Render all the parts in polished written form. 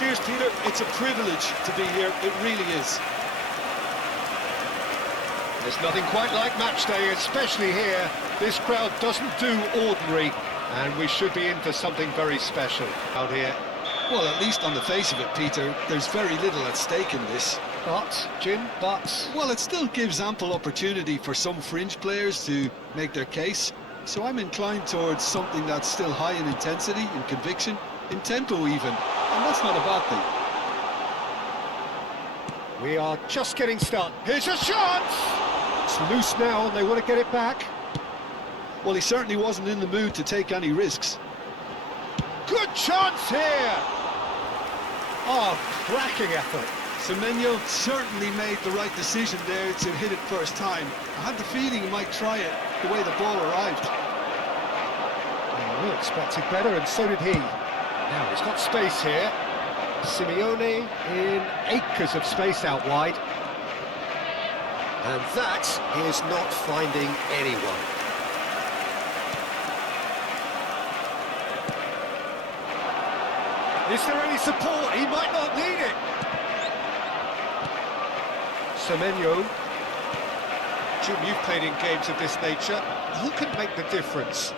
Cheers, Peter. It's a privilege to be here. It really is. There's nothing quite like match day, especially here. This crowd doesn't do ordinary, and we should be in for something very special out here. Well, at least on the face of it, Peter, there's very little at stake in this. But, Jim, but... Well, it still gives ample opportunity for some fringe players to make their case. So I'm inclined towards something that's still high in intensity, in conviction, in tempo even. And that's not a bad thing. We are just getting started. Here's a chance! It's loose now and they want to get it back. Well, he certainly wasn't in the mood to take any risks. Good chance here! Oh, cracking effort. Semenyo certainly made the right decision there to hit it first time. I had the feeling he might try it the way the ball arrived. Well, we expected better, and so did he. Now he's got space here. Simeone in acres of space out wide. And that is not finding anyone. Is there any support? He might not need it. Semenyo. Jim, you've played in games of this nature. Who can make the difference?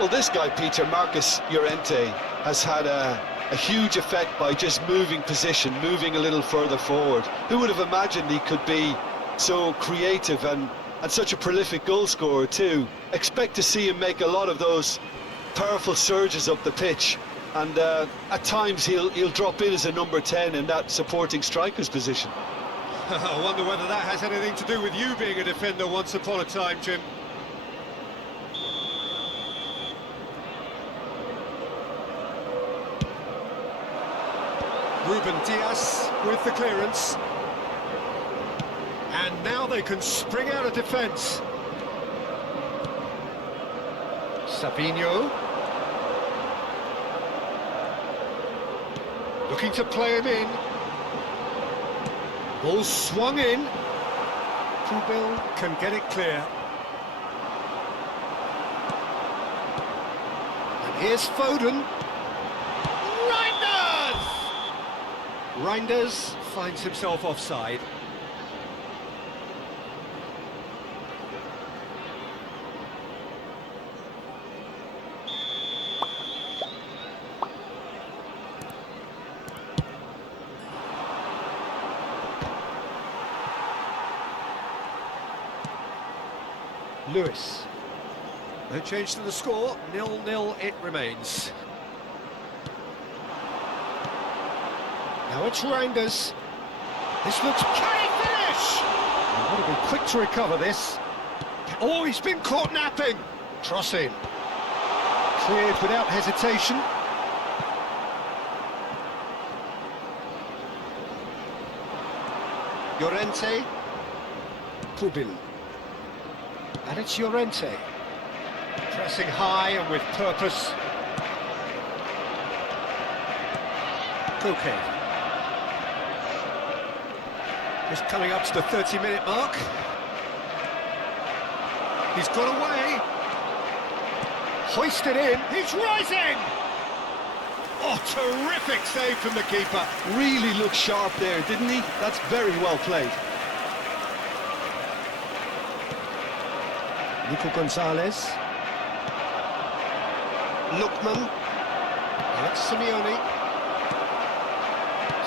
Well, this guy, Peter, Marcus Llorente, has had a huge effect by just moving position, moving a little further forward. Who would have imagined he could be so creative and such a prolific goal scorer too? Expect to see him make a lot of those powerful surges up the pitch. And at times he'll drop in as a number 10 in that supporting striker's position. I wonder whether that has anything to do with you being a defender once upon a time, Jim. Ruben Diaz with the clearance. And now they can spring out of defence. Savinho. Looking to play him in. Ball swung in. Kubil can get it clear. And here's Foden. Reinders! Reinders finds himself offside. Lewis. No change to the score, 0-0 it remains. Now it's Reinders. This looks... Can he finish? He's got to be quick to recover this. Oh, he's been caught napping. Cross in. Cleared without hesitation. Llorente. Kubil. And it's Llorente. Pressing high and with purpose. Koke. Just coming up to the 30-minute mark. He's got away. Hoisted in. He's rising! Oh, terrific save from the keeper. Really looked sharp there, didn't he? That's very well played. Nico Gonzalez. Lookman. That's Simeone.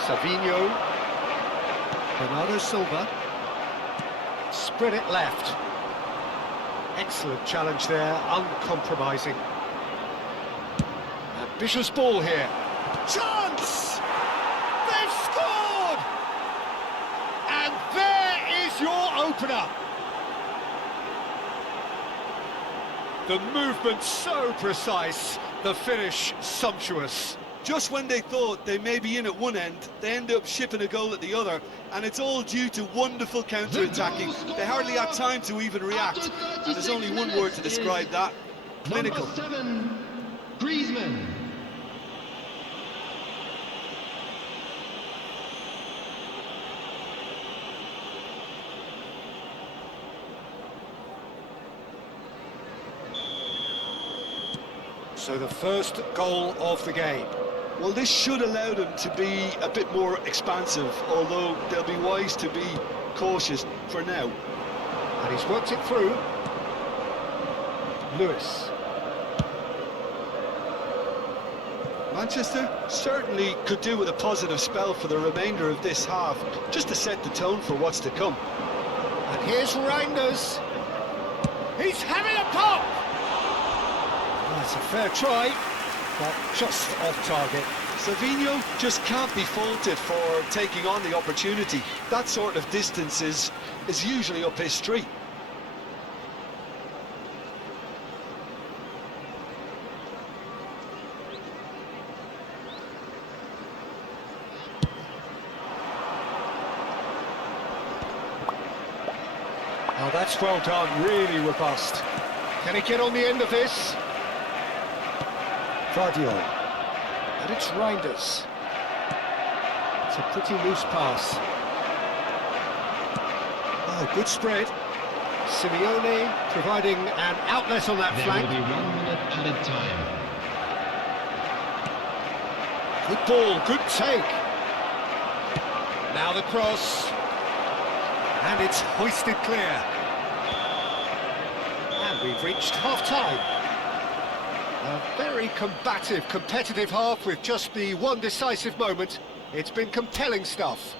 Savinho. Bernardo Silva. Spread it left. Excellent challenge there, uncompromising. Ambitious ball here. Chance! They've scored! And there is your opener. The movement so precise, the finish sumptuous. Just when they thought they may be in at one end, they end up shipping a goal at the other, and it's all due to wonderful counter-attacking. They hardly had time to even react, and there's only one word to describe that: clinical. Number 7, Griezmann. So the first goal of the game. Well, this should allow them to be a bit more expansive, although they'll be wise to be cautious for now. And he's worked it through. Lewis. Manchester certainly could do with a positive spell for the remainder of this half, just to set the tone for what's to come. And here's Reinders. He's having a pop! That's a fair try, but just off target. Savinho just can't be faulted for taking on the opportunity. That sort of distance is usually up his street. Oh, that's well done, really robust. Can he get on the end of this? Vardiol. And it's Reinders. It's a pretty loose pass. Oh, good spread. Simeone providing an outlet on that There flank. will be 1 minute added time. Good ball, good take. Now the cross. And it's hoisted clear. And we've reached half-time. A very combative, competitive half with just the one decisive moment. It's been compelling stuff.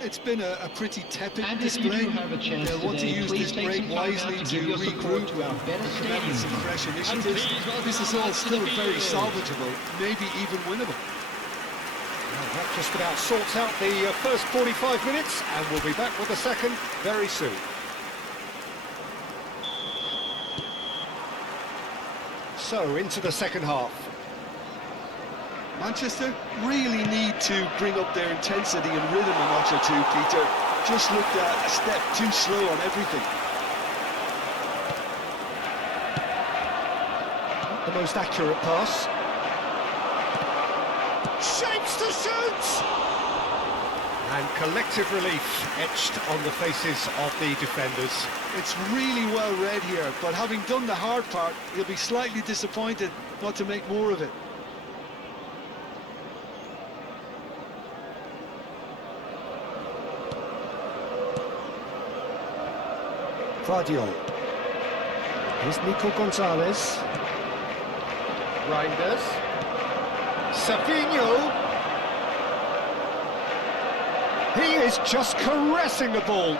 It's been a pretty tepid And if you display. do have a chance They'll want to today, use please this take break some time out wisely to to give your support regroup to our better and come out with some stadium. fresh And initiatives. please welcome This is our all lads to still the very field. salvageable, maybe even winnable. Well, that just about sorts out the first 45 minutes, and we'll be back with the second very soon. So, into the second half. Manchester really need to bring up their intensity and rhythm a notch or two, Peter. Just looked a step too slow on everything. Not the most accurate pass. Shapes to shoot! And collective relief etched on the faces of the defenders. It's really well read here, but having done the hard part, he'll be slightly disappointed not to make more of it. Vardiol. Here's Nico Gonzalez. Reinders. Savinho. He is just caressing the ball.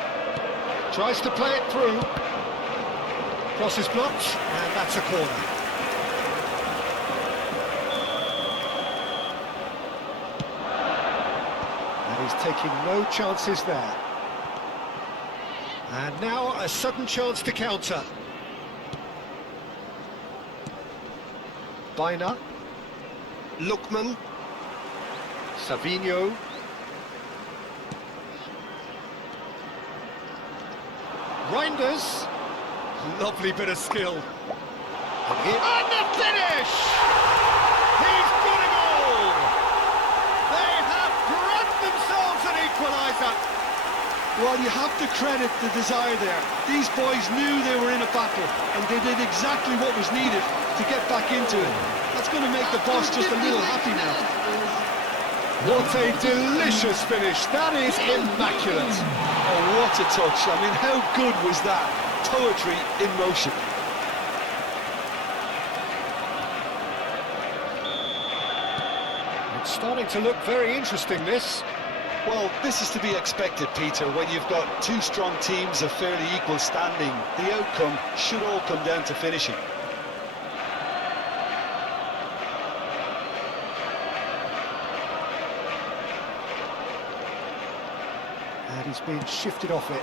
Tries to play it through. Cross is blocked, and that's a corner. And he's taking no chances there. And now a sudden chance to counter. Bina. Lookman. Savinho. Reinders. Lovely bit of skill. And the finish! He's got it all! They have grabbed themselves an equaliser. Well, you have to credit the desire there. These boys knew they were in a battle, and they did exactly what was needed to get back into it. That's going to make the boss just a little happy now. What a delicious finish. That is immaculate. Oh, what a touch. I mean, how good was that? Poetry in motion. It's starting to look very interesting, this. Well, this is to be expected, Peter, when you've got two strong teams of fairly equal standing. The outcome should all come down to finishing. And he's been shifted off it.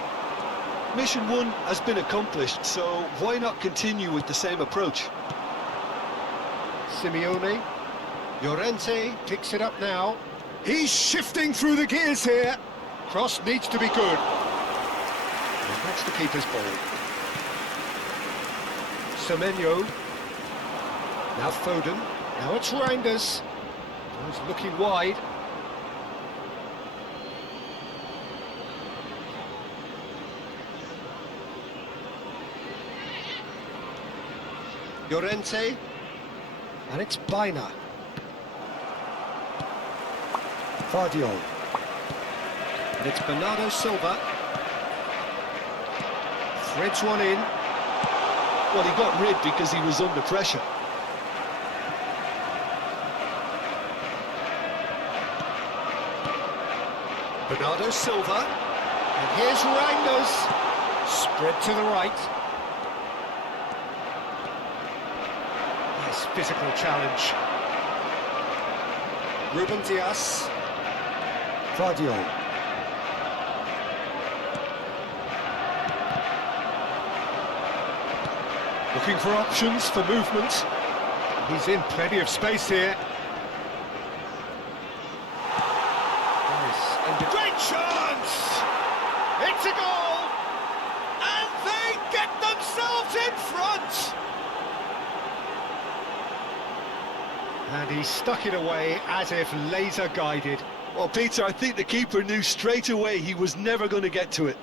Mission one has been accomplished, so why not continue with the same approach? Simeone. Llorente picks it up now. He's shifting through the gears here. Cross needs to be good. And that's the keeper's ball. Semenyo. Now Foden. Now it's Reinders. He's looking wide. Llorente. And it's Bina. Guardiola. And it's Bernardo Silva. Threads one in. Well, he got rid because he was under pressure. Bernardo Silva. And here's Reinders. Spread to the right. Nice physical challenge. Ruben Dias. Guardiola. Looking for options for movement. He's in plenty of space here. Nice. And a great chance! It's a goal! And they get themselves in front! And he stuck it away as if laser guided. Well, Peter, I think the keeper knew straight away he was never going to get to it.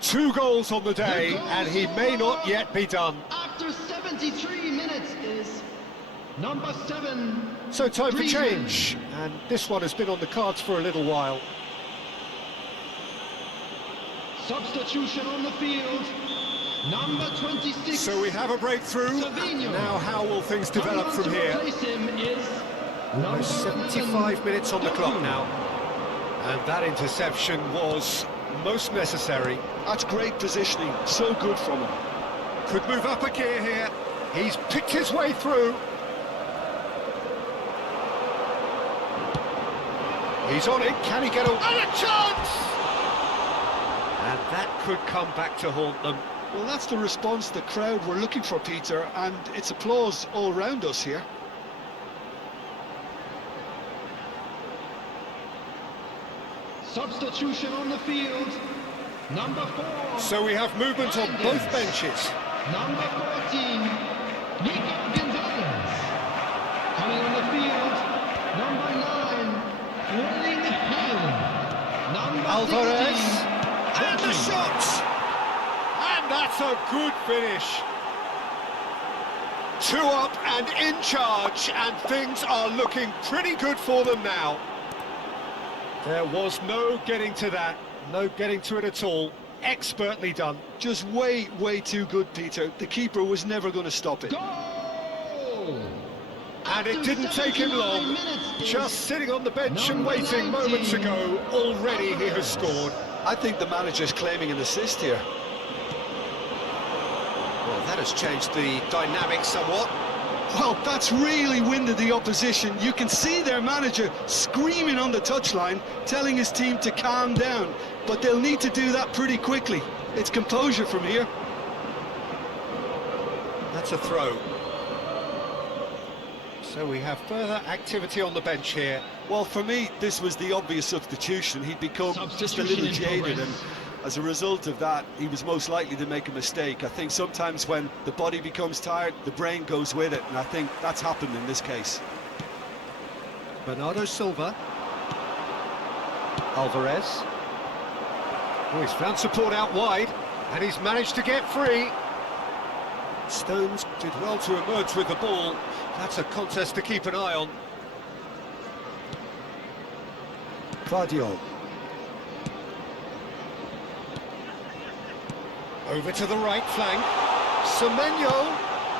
2 goals on the day, and he may not yet be done. After 73 minutes is number 7. So time for change, and this one has been on the cards for a little while. Substitution on the field. Number 26. So we have a breakthrough. Savinho. Now how will things develop from here? Replace him is number Almost 75 11. minutes on the clock now. And that interception was most necessary. That's great positioning, so good from him. Could move up a gear here. He's picked his way through. He's on it. Can he get a... And a chance! And that could come back to haunt them. Well, that's the response the crowd were looking for, Peter, and it's applause all round us here. Substitution on the field. Number 4. So we have movement on both benches. Number 14. Nico Gonzalez. Coming on the field. Number 9. Erling Haaland. Number Alvarez. 16. And the shot! And that's a good finish. 2 up and in charge, and things are looking pretty good for them now. There was no getting to that, no getting to it at all. Expertly done. Just way, way too good, Peter. The keeper was never going to stop it. Goal! And it didn't take him long. Just sitting on the bench and waiting moments ago, already he has scored. I think the manager's claiming an assist here. Well, that has changed the dynamic somewhat. Well, that's really winded the opposition. You can see their manager screaming on the touchline, telling his team to calm down. But they'll need to do that pretty quickly. It's composure from here. That's a throw. So we have further activity on the bench here. Well, for me, this was the obvious substitution. He'd become just a little jaded, and as a result of that, he was most likely to make a mistake. I think sometimes when the body becomes tired, the brain goes with it, and I think that's happened in this case. Bernardo Silva. Alvarez. Oh, he's found support out wide, and he's managed to get free. Stones did well to emerge with the ball. That's a contest to keep an eye on. Guardiola. Over to the right flank. Semenyo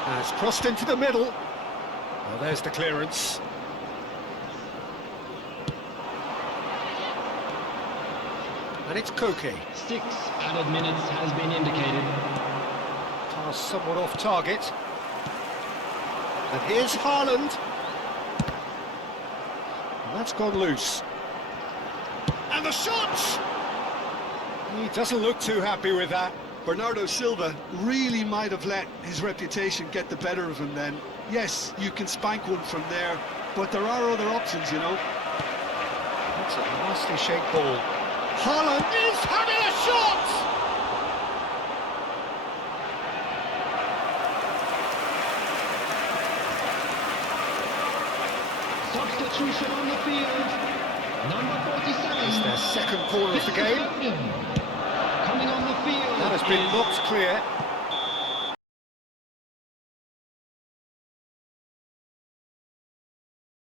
has crossed into the middle. Well, there's the clearance. And it's Koke. 6 added minutes has been indicated. Pass somewhat off target. And here's Haaland. And that's gone loose. And the shot! He doesn't look too happy with that. Bernardo Silva really might have let his reputation get the better of him then. Yes, you can spank one from there, but there are other options, you know. That's a nasty shake ball. Haaland is having a shot! Substitution on the field. Number 47. It's their second corner of the game. Coming on the field. That has been is knocked clear.